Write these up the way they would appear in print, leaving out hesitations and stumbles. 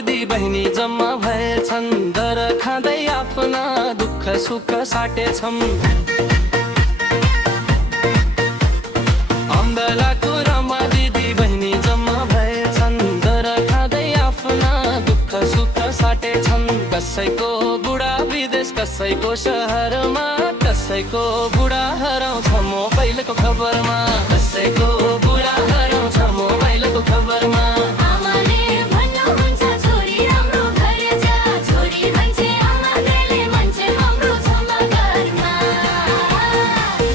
दिदी बहिनी जम्मा भएछन्, दर खाँदै आफ्ना दुःख सुख साटेछन्। अम्बलाको रमा दिदी बहिनी जम्मा भएछन्, दर खाँदै आफ्ना दुःख सुख साटेछन्। कसैको बुढा विदेश कसैको सहरमा, कसैको बुढा हराउँछ मोबाइलको खबरमा, कसैको बुढा हराउँछ मोबाइलको खबरमा। आमाले भन्नुहुन्छ छोरी राम्रो घर जा, छोरी भन्छे आमाले मान्छे हाम्रो क्षमा गर्न।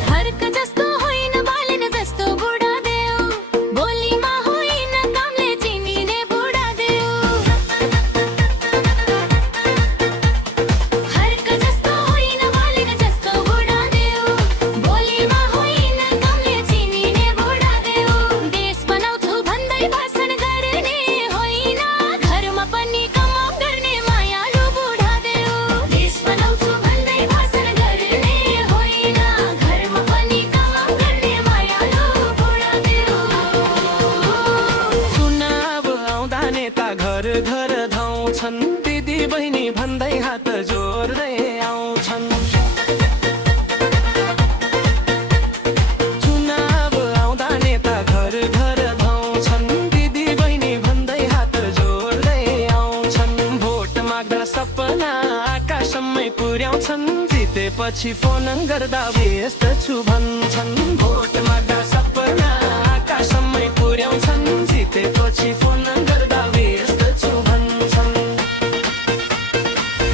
हर्क जस्तो होइन बालेन जस्तो बुढा देऊ, बोलीमा होइन कामले चिनिने बुढा देऊ। हर्क जस्तो होइन बालेन जस्तो बुढा देऊ, बोलीमा होइन कामले चिनिने बुढा देऊ। देश बनाउँछु भन्दै भाषण गर्ने होइन, घरमा पनि कमाउ गर्ने मायालु बुढा देऊ। देश बनाउँछु भन्दै भाषण गर्ने होइन, घरमा पनि कमाउ गर्ने मायालु बुढा देऊ। चुनाव आउँदा नेता घर घर धाउँछन्, दिदी बहिनी भन्दै हात जोड्दै आउँछन्। चुनाव आउँदा नेता घर घर धाउँछन्, दिदी बहिनी भन्दै हात जोड्दै आउँछन्। भोट माग्दा सपना आकाशमै पुर्याउँछन्, जितेपछि फोन गर्दा व्यस्त छु भन्छन्। भोट माग्दा सपना आकाशमै पुर्याउँछन्, जितेपछि फोन गर्दा व्यस्त छु भन्छन्।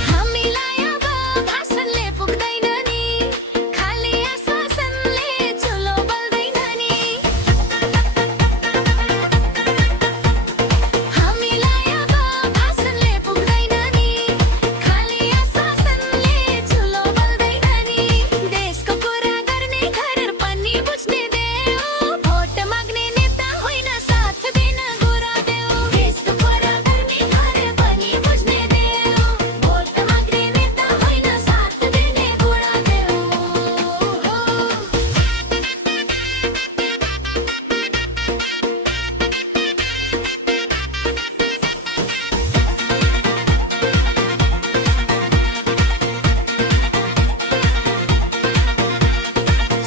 हामीलाई अब भाषणले पुग्दैन नि, खाली आश्वासनले चुलो बल्दैन नि। हामीलाई अब भाषणले पुग्दैन नि, खाली आश्वासनले चुलो बल्दैन नि। देशको कुरा गर्ने घर पनि बुझ्ने देऊ, भोट माग्ने नेता होइन साथ दिन गुरा देऊ। देशको कुरा गर्ने घर पनि बुझ्ने देऊ, भोट माग्ने नेता होइन साथ दिने गुरा देऊ।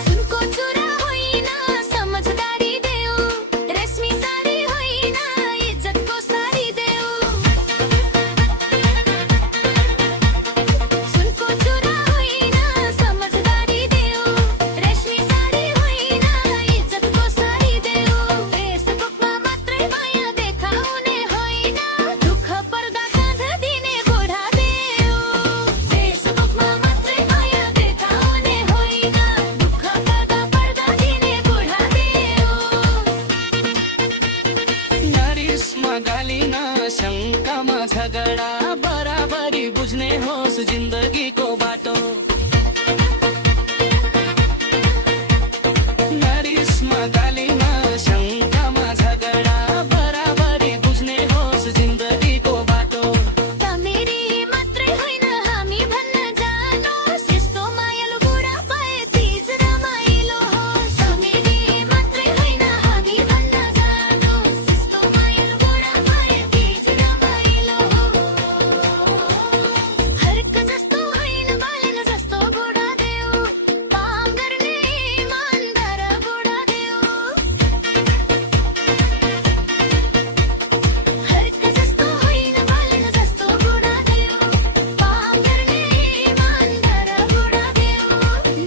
सुनको चुरा होइन समझदारी देऊ, रेशमी साडी होइन इज्जतको साडी देऊ। सुनको चुरा होइन समझदारी देऊ, रेशमी साडी होइन इज्जतको साडी देऊ। फेसबुकमा मात्रै माया देखाउने होइन, दुःख पर्दा काँध दिने बुढा देऊ। फेसबुकमा मात्रै माया देखाउने होइन, दुःख पर्दा दिने बुढा देऊ। नारिसमा गालिन शङ्कामा झगडा, बराबरी बुझ्ने होस् जिन्दगीको बाटो। नारिसमा गालिन शङ्कामा झगडा, बराबरी बुझ्ने होस् जिन्दगीको बाटो। तमेरी मात्रै होइन हामी भन्न जानुहोस्, यस्तो मायालु बुढा पाए तिज रमाइलो होस्। तमेरी मात्रै होइन हामी भन्न जानुहोस्, यस्तो मायालु बुढा पाए तिज रमाइलो होस्। हर्क जस्तो होइन बालेन जस्तो बुढा देऊ, काम गर्ने इमानदार बुढा देऊ। हर्क जस्तो होइन बालेन जस्तो बुढा देऊ, काम गर्ने इमानदार बुढा देऊ।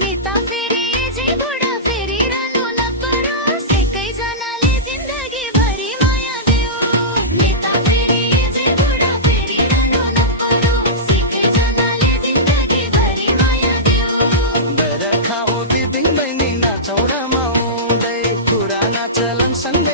नेता फेरि जे बुढा फेरि रहनु नपरोस्, एकैजनाले जिन्दगीभरि माया देऊ। नेता फेरि जे बुढा फेरि रहनु नपरोस्, एकैजनाले जिन्दगीभरि माया देऊ। बरखा हो दिदी बहिनी नाचौँ रमाउँदै, पुराना चलन सँग